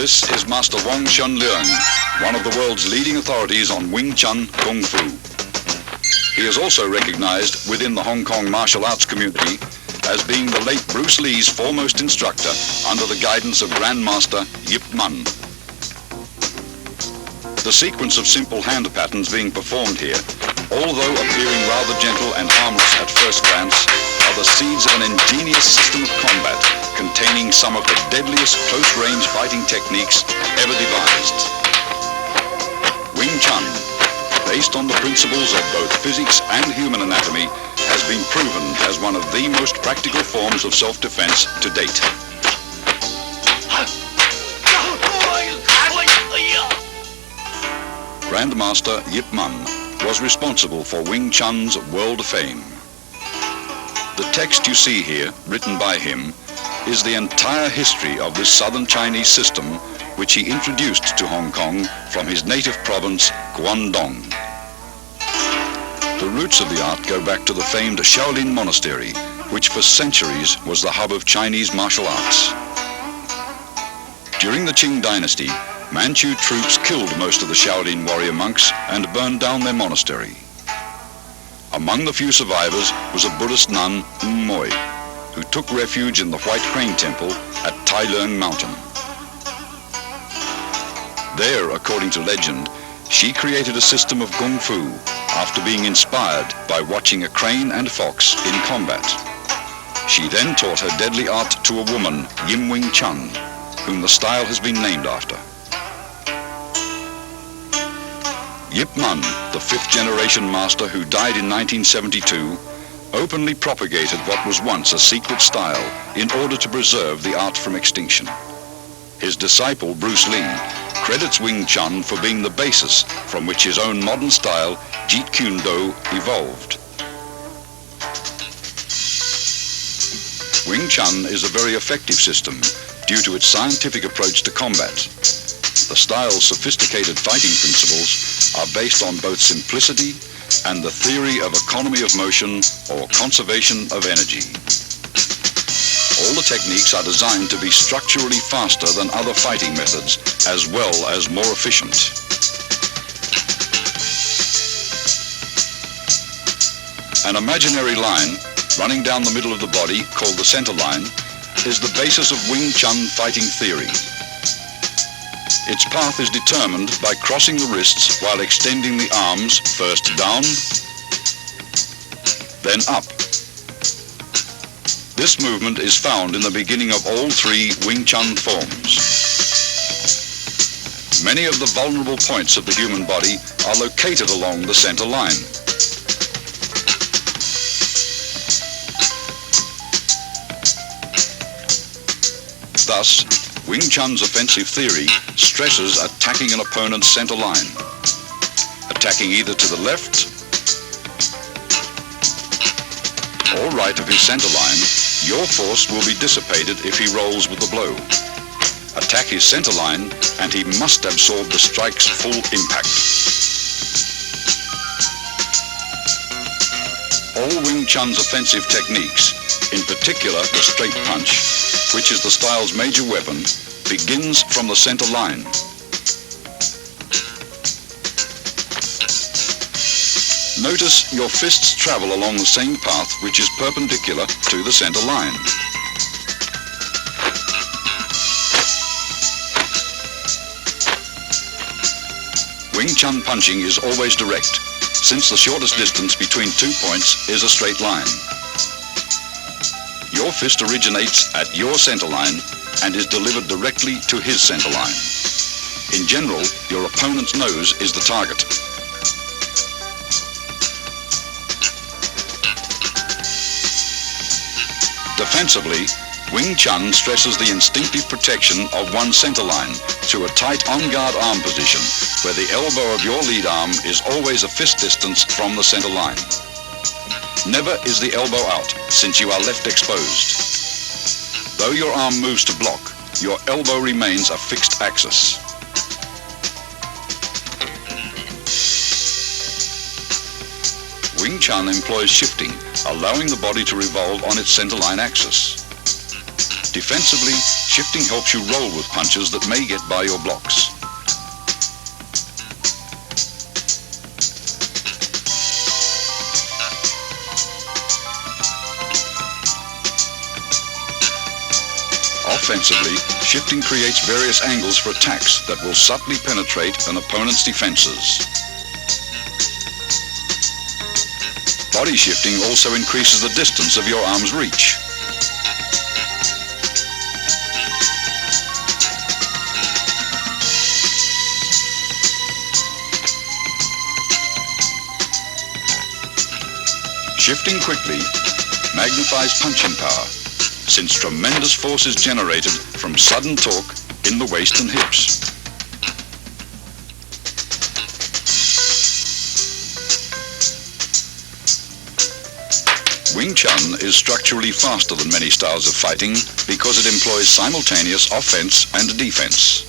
This is Master Wong Leung, one of the world's leading authorities on Wing Chun Kung Fu. He is also recognized within the Hong Kong martial arts community as being the late Bruce Lee's foremost instructor under the guidance of Grandmaster Yip Man. The sequence of simple hand patterns being performed here, although appearing rather gentle and harmless at first glance, are the seeds of an ingenious system of combat containing some of the deadliest close-range fighting techniques ever devised. Wing Chun, based on the principles of both physics and human anatomy, has been proven as one of the most practical forms of self-defense to date. Grandmaster Yip Man was responsible for Wing Chun's world fame. The text you see here, written by him, is the entire history of this southern Chinese system which he introduced to Hong Kong from his native province, Guangdong. The roots of the art go back to the famed Shaolin Monastery, which for centuries was the hub of Chinese martial arts. During the Qing dynasty, Manchu troops killed most of the Shaolin warrior monks and burned down their monastery. Among the few survivors was a Buddhist nun, M.A, who took refuge in the White Crane Temple at Tai-yun mountain. There, according to legend, she created a system of Kung Fu after being inspired by watching a crane and fox in combat. She then taught her deadly art to a woman, Yim Wing Chun, whom the style has been named after. Yip Man, the fifth-generation master who died in 1972, openly propagated what was once a secret style in order to preserve the art from extinction. His disciple, Bruce Lee, credits Wing Chun for being the basis from which his own modern style, Jeet Kune Do, evolved. Wing Chun is a very effective system due to its scientific approach to combat. The style's sophisticated fighting principles are based on both simplicity and the theory of economy of motion or conservation of energy. All the techniques are designed to be structurally faster than other fighting methods, as well as more efficient. An imaginary line running down the middle of the body, called the center line, is the basis of Wing Chun fighting theory. Its path is determined by crossing the wrists while extending the arms first down, then up. This movement is found in the beginning of all three Wing Chun forms. Many of the vulnerable points of the human body are located along the center line. Thus, Wing Chun's offensive theory stresses attacking an opponent's center line. Attacking either to the left or right of his center line, your force will be dissipated if he rolls with the blow. Attack his center line and he must absorb the strike's full impact. All Wing Chun's offensive techniques, in particular the straight punch, which is the style's major weapon, begins from the center line. Notice your fists travel along the same path which is perpendicular to the center line. Wing Chun punching is always direct, since the shortest distance between 2 points is a straight line. Your fist originates at your center line and is delivered directly to his center line. In general, your opponent's nose is the target. Defensively, Wing Chun stresses the instinctive protection of one's center line through a tight on-guard arm position where the elbow of your lead arm is always a fist distance from the center line. Never is the elbow out since you are left exposed. Though your arm moves to block, your elbow remains a fixed axis. Wing Chun employs shifting, allowing the body to revolve on its center line axis. Defensively, shifting helps you roll with punches that may get by your blocks. Offensively, shifting creates various angles for attacks that will subtly penetrate an opponent's defenses. Body shifting also increases the distance of your arm's reach. Shifting quickly magnifies punching power, since tremendous force is generated from sudden torque in the waist and hips. Wing Chun is structurally faster than many styles of fighting because it employs simultaneous offense and defense.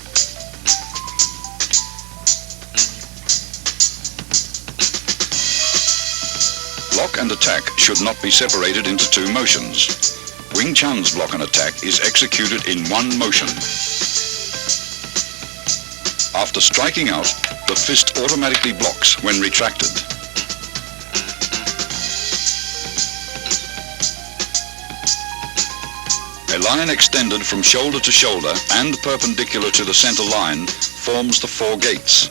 Block and attack should not be separated into two motions. Wing Chun's block and attack is executed in one motion. After striking out, the fist automatically blocks when retracted. A line extended from shoulder to shoulder and perpendicular to the center line forms the four gates.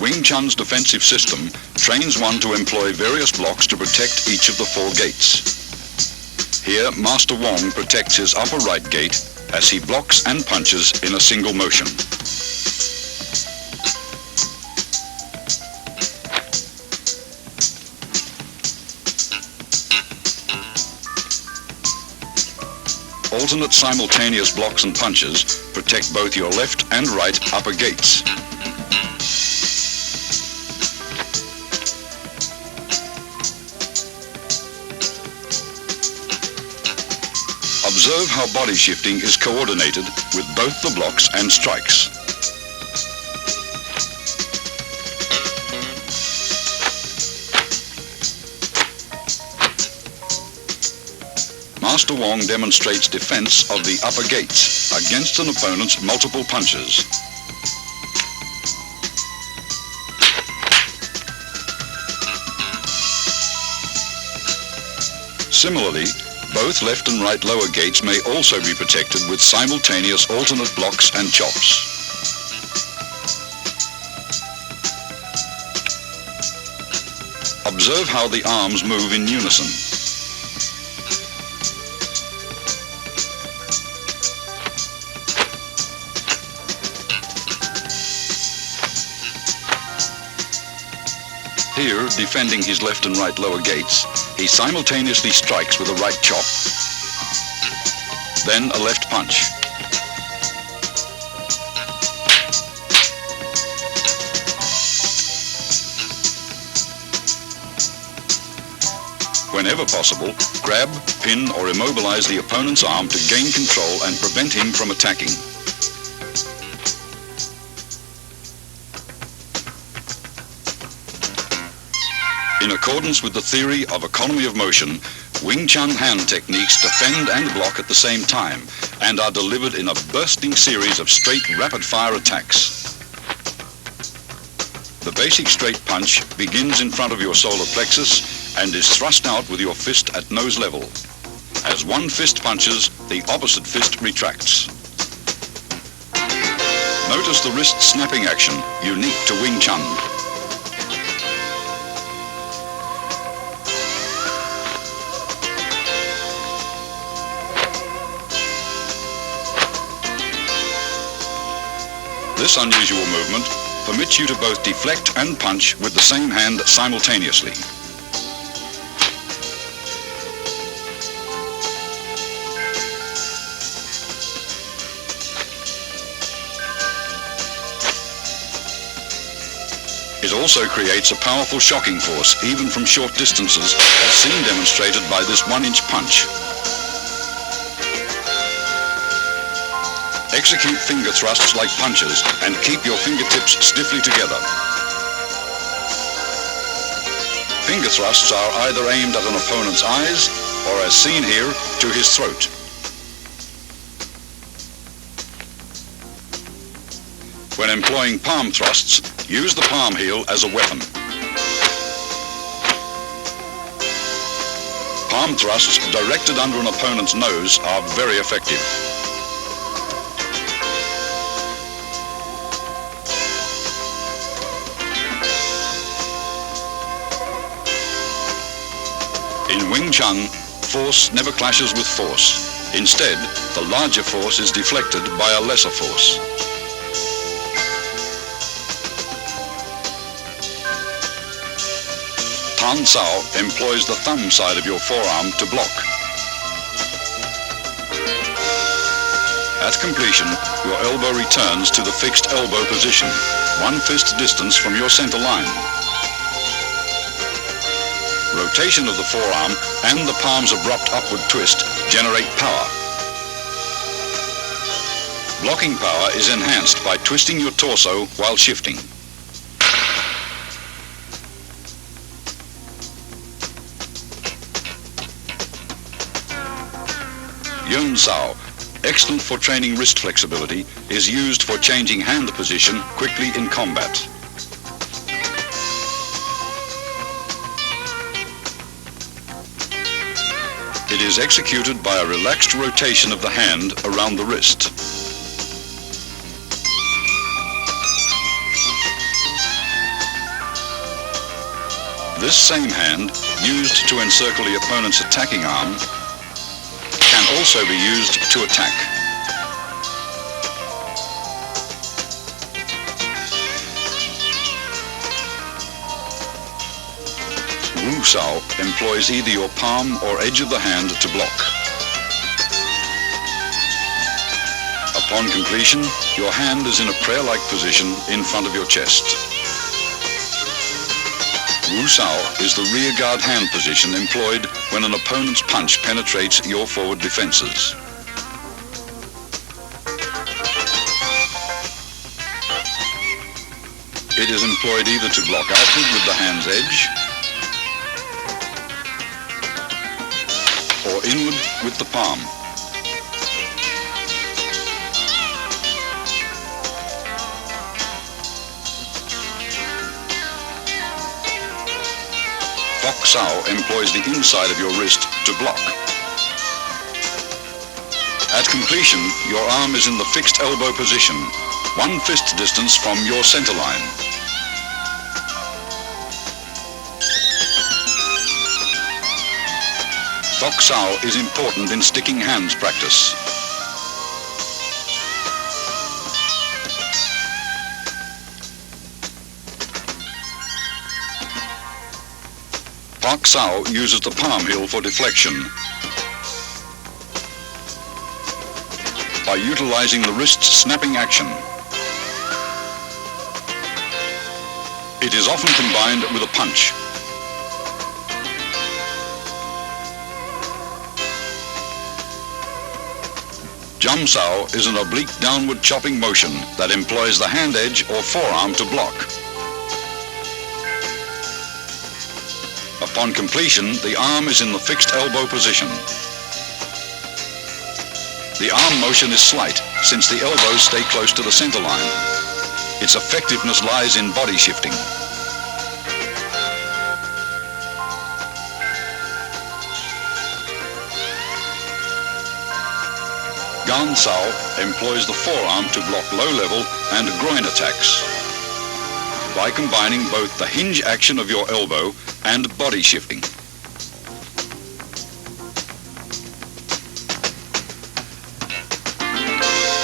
Wing Chun's defensive system trains one to employ various blocks to protect each of the four gates. Here, Master Wong protects his upper right gate as he blocks and punches in a single motion. Alternate simultaneous blocks and punches protect both your left and right upper gates. Observe how body shifting is coordinated with both the blocks and strikes. Master Wong demonstrates defense of the upper gates against an opponent's multiple punches. Similarly, both left and right lower gates may also be protected with simultaneous alternate blocks and chops. Observe how the arms move in unison. Here, defending his left and right lower gates, he simultaneously strikes with a right chop, then a left punch. Whenever possible, grab, pin, or immobilize the opponent's arm to gain control and prevent him from attacking. In accordance with the theory of economy of motion, Wing Chun hand techniques defend and block at the same time and are delivered in a bursting series of straight rapid-fire attacks. The basic straight punch begins in front of your solar plexus and is thrust out with your fist at nose level. As one fist punches, the opposite fist retracts. Notice the wrist snapping action, unique to Wing Chun. This unusual movement permits you to both deflect and punch with the same hand simultaneously. It also creates a powerful shocking force, even from short distances, as seen demonstrated by this 1-inch punch. Execute finger thrusts like punches and keep your fingertips stiffly together. Finger thrusts are either aimed at an opponent's eyes or, as seen here, to his throat. When employing palm thrusts, use the palm heel as a weapon. Palm thrusts directed under an opponent's nose are very effective. In Wing Chun, force never clashes with force. Instead, the larger force is deflected by a lesser force. Tan Sao employs the thumb side of your forearm to block. At completion, your elbow returns to the fixed elbow position, 1 fist distance from your center line. Rotation of the forearm and the palm's abrupt upward twist generate power. Blocking power is enhanced by twisting your torso while shifting. Yun Sao, excellent for training wrist flexibility, is used for changing hand position quickly in combat. It is executed by a relaxed rotation of the hand around the wrist. This same hand, used to encircle the opponent's attacking arm, can also be used to attack. Wu Sao employs either your palm or edge of the hand to block. Upon completion, your hand is in a prayer-like position in front of your chest. Wu Sao is the rear guard hand position employed when an opponent's punch penetrates your forward defenses. It is employed either to block outward with the hand's edge or inward with the palm. Fok Sao employs the inside of your wrist to block. At completion, your arm is in the fixed elbow position, 1 fist distance from your center line. Fok Sao is important in sticking hands practice. Fok Sao uses the palm heel for deflection. By utilizing the wrist's snapping action. It is often combined with a punch. Jum Sao is an oblique downward chopping motion that employs the hand edge or forearm to block. Upon completion, the arm is in the fixed elbow position. The arm motion is slight, since the elbows stay close to the center line. Its effectiveness lies in body shifting. Gan Sao employs the forearm to block low-level and groin attacks by combining both the hinge action of your elbow and body shifting.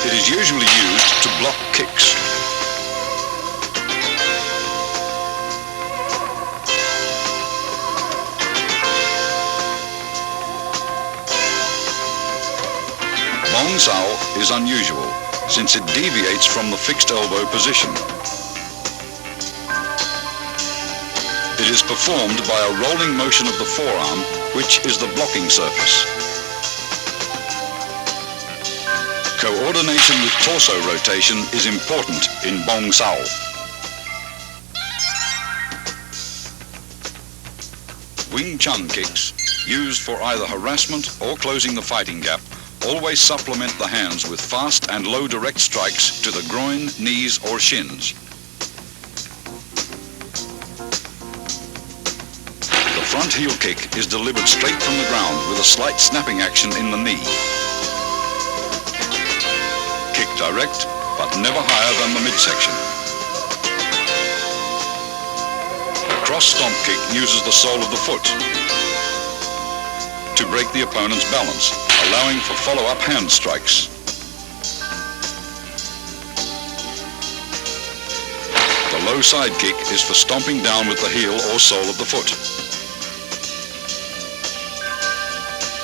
It is usually used to block kicks. Bong Sao is unusual, since it deviates from the fixed elbow position. It is performed by a rolling motion of the forearm, which is the blocking surface. Coordination with torso rotation is important in Bong Sao. Wing Chun kicks, used for either harassment or closing the fighting gap, always supplement the hands with fast and low direct strikes to the groin, knees or shins. The front heel kick is delivered straight from the ground with a slight snapping action in the knee. Kick direct, but never higher than the midsection. A cross stomp kick uses the sole of the foot to break the opponent's balance, allowing for follow-up hand strikes. The low side kick is for stomping down with the heel or sole of the foot.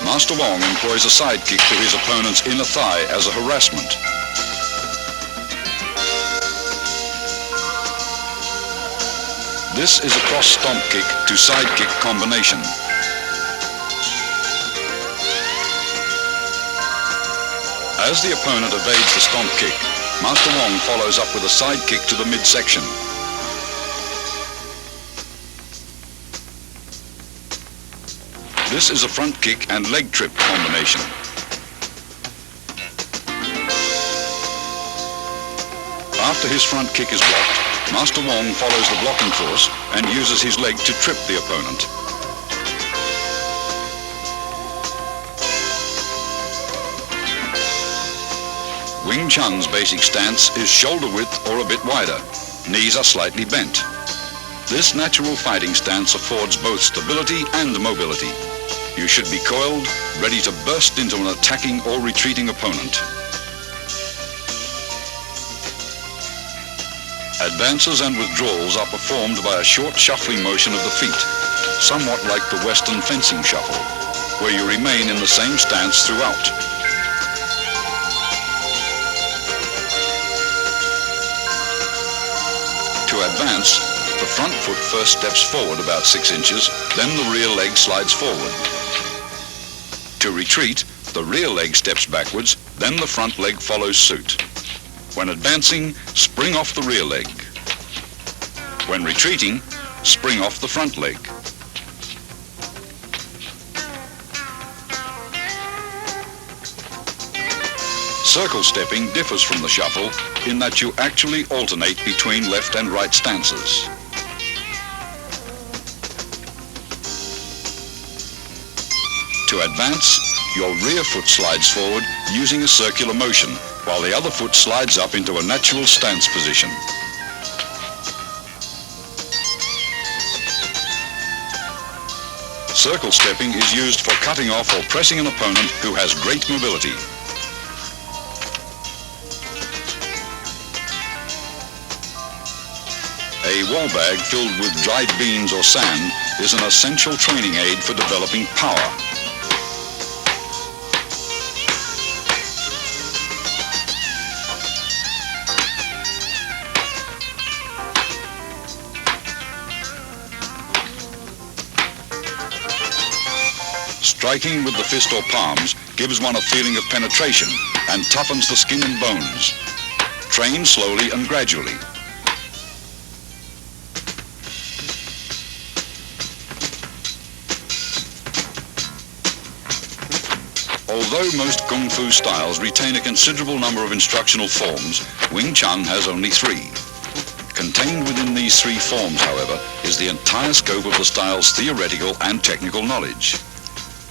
Master Wong employs a side kick to his opponent's inner thigh as a harassment. This is a cross stomp kick to side kick combination. As the opponent evades the stomp kick, Master Wong follows up with a side kick to the midsection. This is a front kick and leg trip combination. After his front kick is blocked, Master Wong follows the blocking force and uses his leg to trip the opponent. Wing Chun's basic stance is shoulder width or a bit wider. Knees are slightly bent. This natural fighting stance affords both stability and mobility. You should be coiled, ready to burst into an attacking or retreating opponent. Advances and withdrawals are performed by a short shuffling motion of the feet, somewhat like the Western fencing shuffle, where you remain in the same stance throughout. To advance, the front foot first steps forward about 6 inches, then the rear leg slides forward. To retreat, the rear leg steps backwards, then the front leg follows suit. When advancing, spring off the rear leg. When retreating, spring off the front leg. Circle stepping differs from the shuffle in that you actually alternate between left and right stances. To advance, your rear foot slides forward using a circular motion, while the other foot slides up into a natural stance position. Circle stepping is used for cutting off or pressing an opponent who has great mobility. A wall bag filled with dried beans or sand is an essential training aid for developing power. Striking with the fist or palms gives one a feeling of penetration and toughens the skin and bones. Train slowly and gradually. Although most Kung Fu styles retain a considerable number of instructional forms, Wing Chun has only 3. Contained within these 3 forms, however, is the entire scope of the style's theoretical and technical knowledge.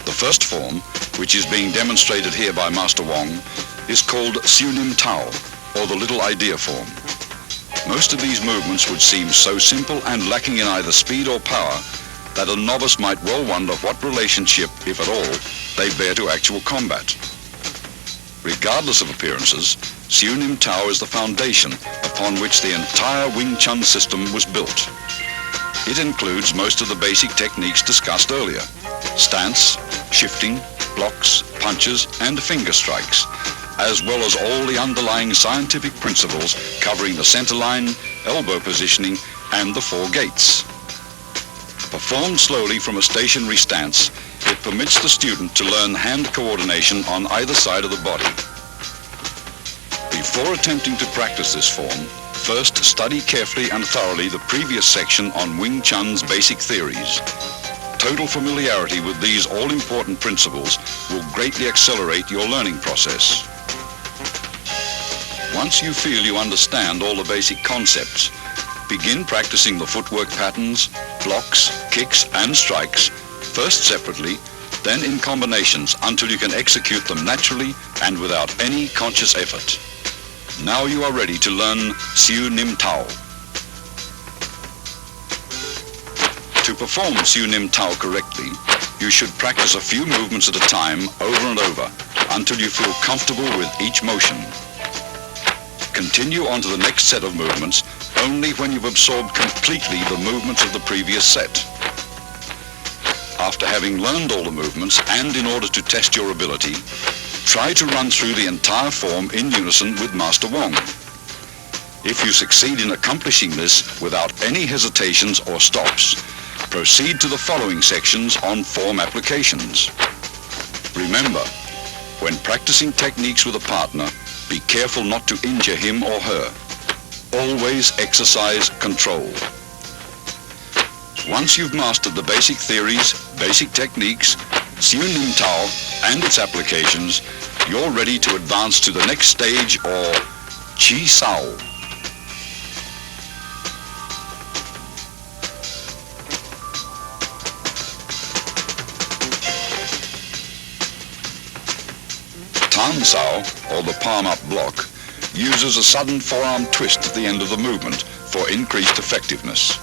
The first form, which is being demonstrated here by Master Wong, is called Siu Nim Tau, or the Little Idea form. Most of these movements would seem so simple and lacking in either speed or power that a novice might well wonder what relationship, if at all, they bear to actual combat. Regardless of appearances, Siu Nim Tau is the foundation upon which the entire Wing Chun system was built. It includes most of the basic techniques discussed earlier: stance, shifting, blocks, punches, and finger strikes, as well as all the underlying scientific principles covering the center line, elbow positioning, and the four gates. Performed slowly from a stationary stance, it permits the student to learn hand coordination on either side of the body. Before attempting to practice this form, first study carefully and thoroughly the previous section on Wing Chun's basic theories. Total familiarity with these all-important principles will greatly accelerate your learning process. Once you feel you understand all the basic concepts, begin practicing the footwork patterns, blocks, kicks, and strikes, first separately, then in combinations until you can execute them naturally and without any conscious effort. Now you are ready to learn Siu Nim Tau. To perform Siu Nim Tau correctly, you should practice a few movements at a time over and over until you feel comfortable with each motion. Continue on to the next set of movements only when you've absorbed completely the movements of the previous set. After having learned all the movements and in order to test your ability, try to run through the entire form in unison with Master Wong. If you succeed in accomplishing this without any hesitations or stops, proceed to the following sections on form applications. Remember, when practicing techniques with a partner, be careful not to injure him or her. Always exercise control. Once you've mastered the basic theories, basic techniques, Siu Nim Tau and its applications, you're ready to advance to the next stage, or Chi Sao. Tan Sao, or the palm-up block, uses a sudden forearm twist at the end of the movement for increased effectiveness.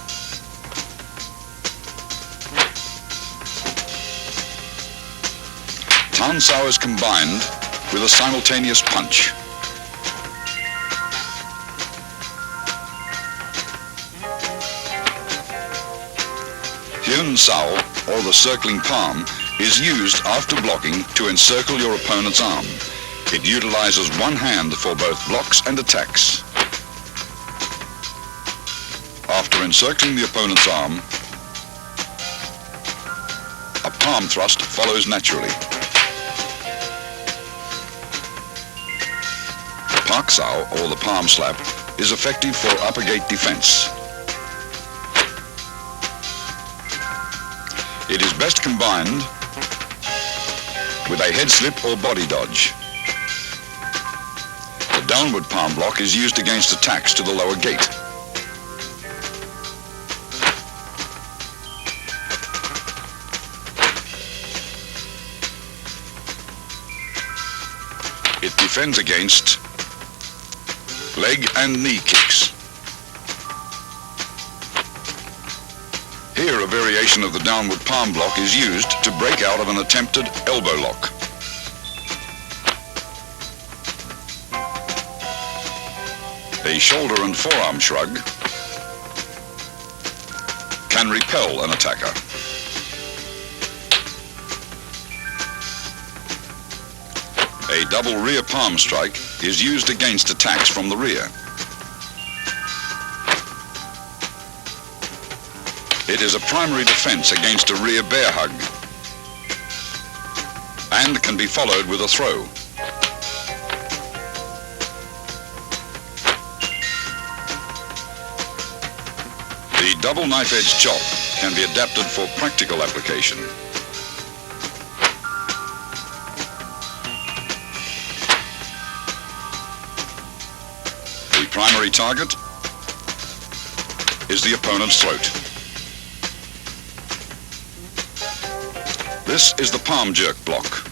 Tan Sao is combined with a simultaneous punch. Hyun Sao, or the circling palm, is used after blocking to encircle your opponent's arm. It utilizes one hand for both blocks and attacks. After encircling the opponent's arm, a palm thrust follows naturally. Pak Sao, or the palm slap, is effective for upper gate defense. It is best combined with a head slip or body dodge. The downward palm block is used against attacks to the lower gate. It defends against leg and knee kicks. Here, a variation of the downward palm block is used to break out of an attempted elbow lock. A shoulder and forearm shrug can repel an attacker. A double rear palm strike is used against attacks from the rear. It is a primary defense against a rear bear hug and can be followed with a throw. The double knife-edge chop can be adapted for practical application. The primary target is the opponent's throat. This is the palm jerk block.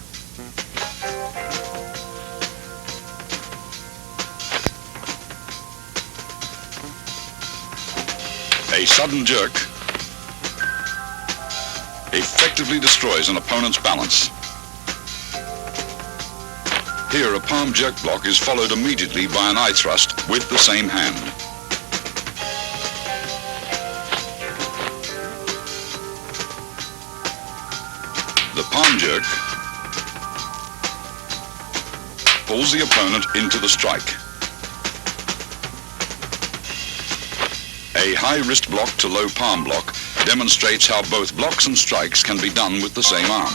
A sudden jerk effectively destroys an opponent's balance. Here, a palm jerk block is followed immediately by an eye thrust with the same hand. The palm jerk pulls the opponent into the strike. A high wrist block to low palm block demonstrates how both blocks and strikes can be done with the same arm.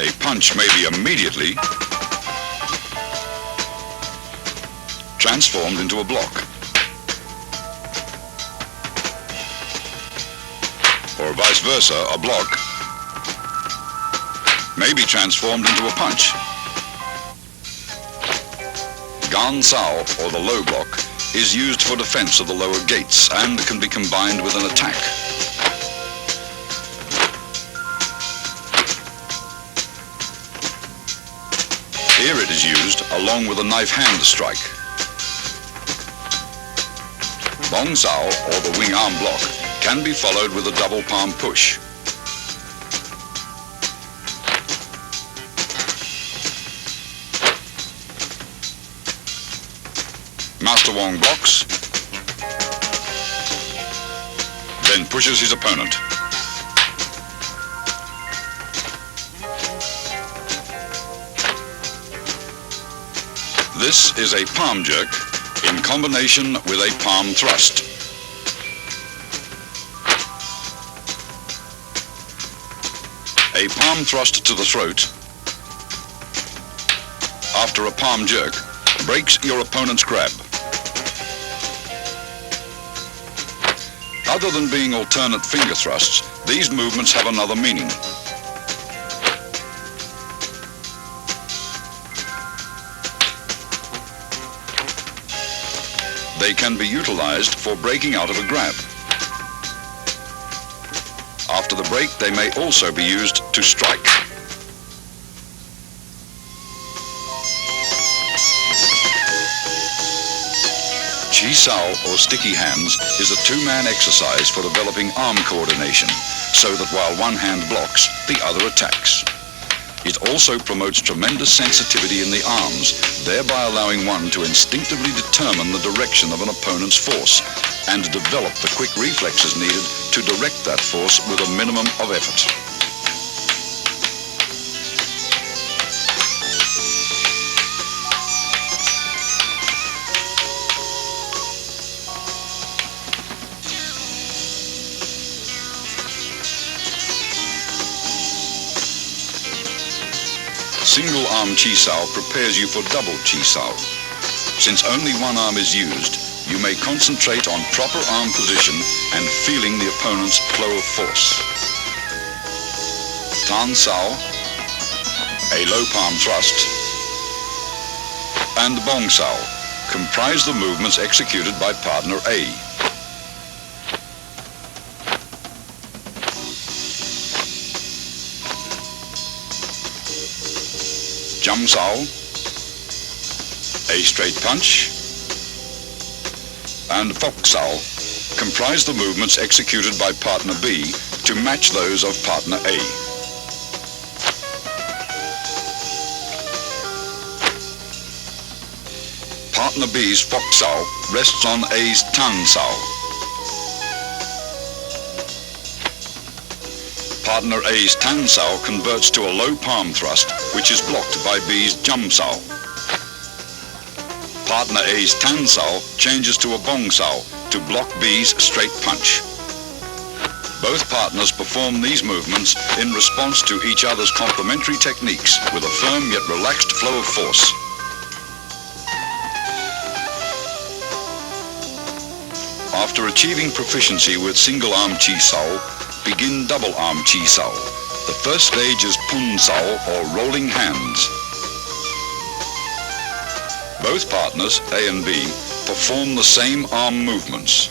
A punch may be immediately transformed into a block, or vice versa, a block may be transformed into a punch. Gan Sao, or the low block, is used for defense of the lower gates and can be combined with an attack. Here it is used along with a knife hand strike. Bong Sao, or the wing arm block, can be followed with a double palm push. Master Wong blocks, then pushes his opponent. This is a palm jerk in combination with a palm thrust. A palm thrust to the throat after a palm jerk breaks your opponent's grab. Other than being alternate finger thrusts, these movements have another meaning. They can be utilized for breaking out of a grab. After the break, they may also be used to strike. Chi Sao, or sticky hands, is a two-man exercise for developing arm coordination, so that while one hand blocks, the other attacks. It also promotes tremendous sensitivity in the arms, thereby allowing one to instinctively determine the direction of an opponent's force and develop the quick reflexes needed to direct that force with a minimum of effort. Single arm Chi Sao prepares you for double Chi Sao. Since only one arm is used, you may concentrate on proper arm position and feeling the opponent's flow of force. Tan Sao, a low palm thrust, and Bong Sao comprise the movements executed by partner A. Jum Sao, a straight punch, and Fok Sao comprise the movements executed by partner B to match those of partner A. Partner B's Fok Sao rests on A's Tan Sao. Partner A's Tan Sao converts to a low palm thrust, which is blocked by B's Jum Sao. Partner A's Tan Sao changes to a Bong Sao to block B's straight punch. Both partners perform these movements in response to each other's complementary techniques with a firm yet relaxed flow of force. After achieving proficiency with single arm Chi Sao, begin double arm Chi Sao. The first stage is Pun Sao, or rolling hands. Both partners, A and B, perform the same arm movements.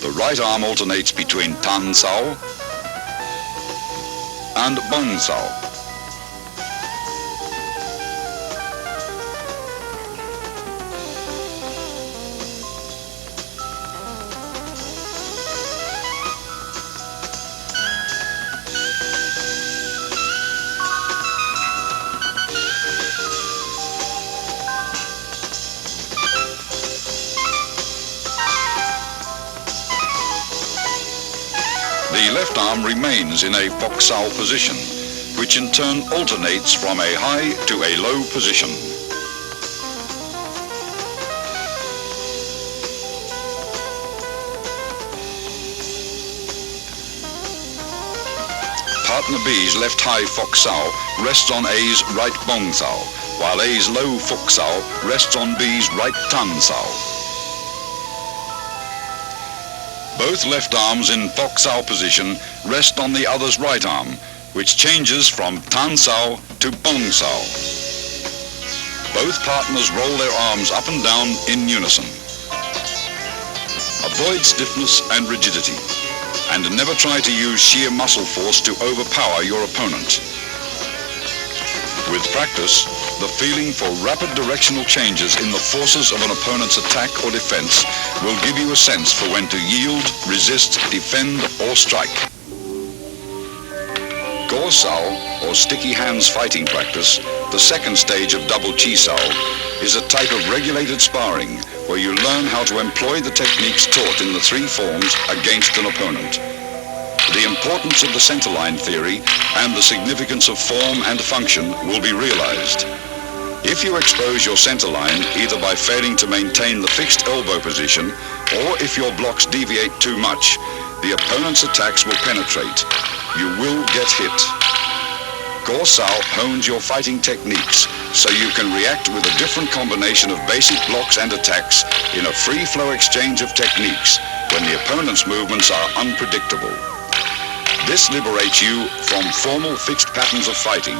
The right arm alternates between Tan Sao and Bong Sao. The left arm remains in a Fox Sao position, which in turn alternates from a high to a low position. Partner B's left high Fox Sao rests on A's right Bong Sao, while A's low Fox Sao rests on B's right Tan Sao. Both left arms in Fox Sao position rest on the other's right arm, which changes from Tan Sao to Bong Sao. Both partners roll their arms up and down in unison. Avoid stiffness and rigidity, and never try to use sheer muscle force to overpower your opponent. With practice, the feeling for rapid directional changes in the forces of an opponent's attack or defense will give you a sense for when to yield, resist, defend, or strike. Go Sao, or sticky hands fighting practice, the second stage of double Chi Sao, is a type of regulated sparring where you learn how to employ the techniques taught in the three forms against an opponent. The importance of the centerline theory and the significance of form and function will be realized. If you expose your centerline either by failing to maintain the fixed elbow position or if your blocks deviate too much, the opponent's attacks will penetrate. You will get hit. Go Sao hones your fighting techniques so you can react with a different combination of basic blocks and attacks in a free-flow exchange of techniques when the opponent's movements are unpredictable. This liberates you from formal fixed patterns of fighting.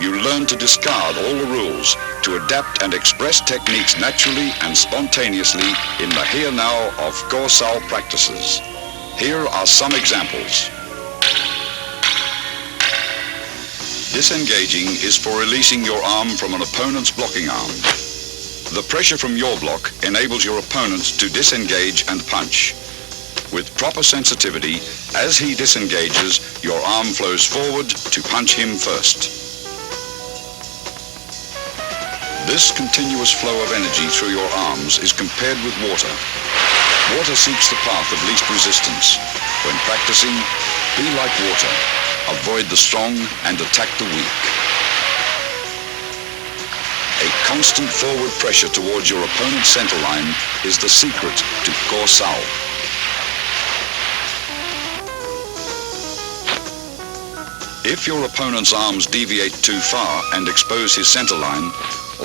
You learn to discard all the rules, to adapt and express techniques naturally and spontaneously in the here-now of Go Sao practices. Here are some examples. Disengaging is for releasing your arm from an opponent's blocking arm. The pressure from your block enables your opponent to disengage and punch. With proper sensitivity, as he disengages, your arm flows forward to punch him first. This continuous flow of energy through your arms is compared with water. Water seeks the path of least resistance. When practicing, be like water. Avoid the strong and attack the weak. A constant forward pressure towards your opponent's centerline is the secret to Go Sao. If your opponent's arms deviate too far and expose his centerline,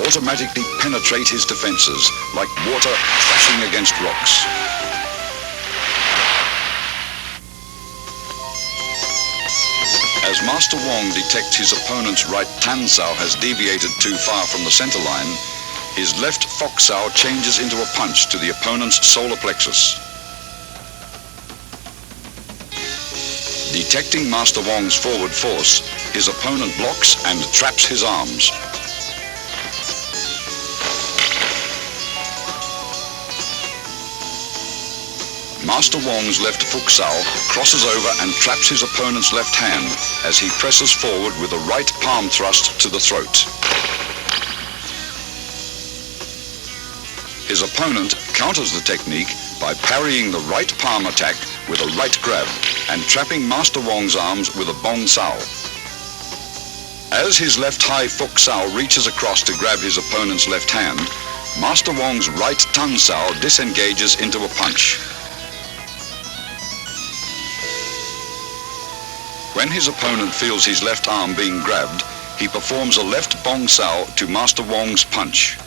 automatically penetrate his defenses like water crashing against rocks. As Master Wong detects his opponent's right Tan Sao has deviated too far from the centerline, his left Fox Sao changes into a punch to the opponent's solar plexus. Detecting Master Wong's forward force, his opponent blocks and traps his arms. Master Wong's left Fox Sao crosses over and traps his opponent's left hand as he presses forward with a right palm thrust to the throat. His opponent counters the technique by parrying the right palm attack with a right grab and trapping Master Wong's arms with a Bong Sao. As his left high Fox Sao reaches across to grab his opponent's left hand, Master Wong's right Tan Sao disengages into a punch. When his opponent feels his left arm being grabbed, he performs a left Bong Sao to Master Wong's punch.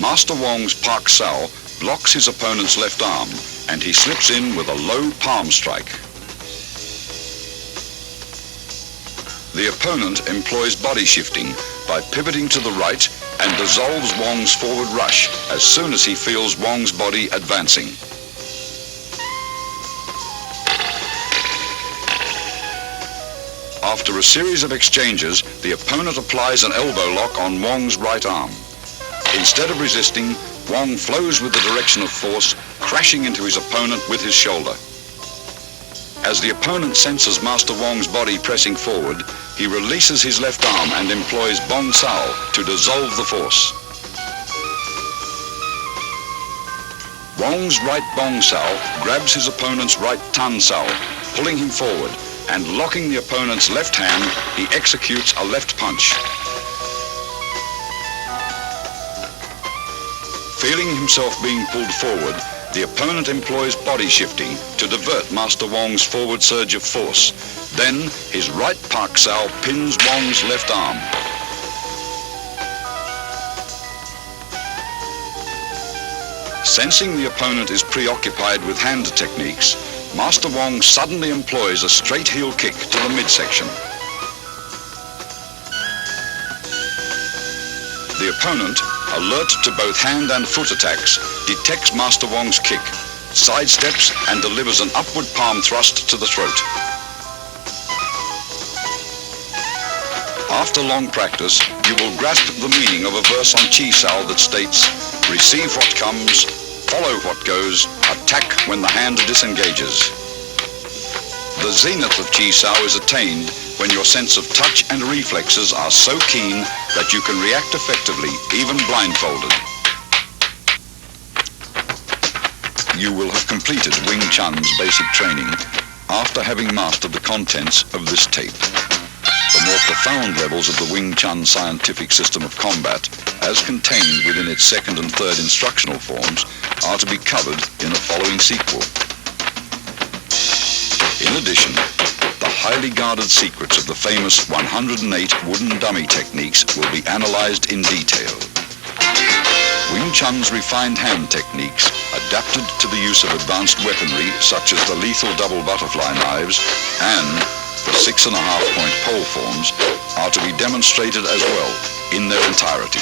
Master Wong's Pak Sao blocks his opponent's left arm and he slips in with a low palm strike. The opponent employs body shifting by pivoting to the right and dissolves Wong's forward rush as soon as he feels Wong's body advancing. After a series of exchanges, the opponent applies an elbow lock on Wong's right arm. Instead of resisting, Wong flows with the direction of force, crashing into his opponent with his shoulder. As the opponent senses Master Wong's body pressing forward, he releases his left arm and employs Bong Sao to dissolve the force. Wong's right bong sao grabs his opponent's right tan sao, pulling him forward, and locking the opponent's left hand, he executes a left punch. Feeling himself being pulled forward, the opponent employs body shifting to divert Master Wong's forward surge of force. Then, his right pak sao pins Wong's left arm. Sensing the opponent is preoccupied with hand techniques, Master Wong suddenly employs a straight heel kick to the midsection. The opponent, alert to both hand and foot attacks, detects Master Wong's kick, sidesteps and delivers an upward palm thrust to the throat. After long practice, you will grasp the meaning of a verse on Chi Sao that states, "Receive what comes, follow what goes, attack when the hand disengages." The zenith of Chi Sao is attained when your sense of touch and reflexes are so keen that you can react effectively, even blindfolded. You will have completed Wing Chun's basic training after having mastered the contents of this tape. The more profound levels of the Wing Chun scientific system of combat, as contained within its second and third instructional forms, are to be covered in the following sequel. In addition, the highly guarded secrets of the famous 108 wooden dummy techniques will be analyzed in detail. Wing Chun's refined hand techniques, adapted to the use of advanced weaponry such as the lethal double butterfly knives and the 6.5-point pole forms, are to be demonstrated as well in their entirety.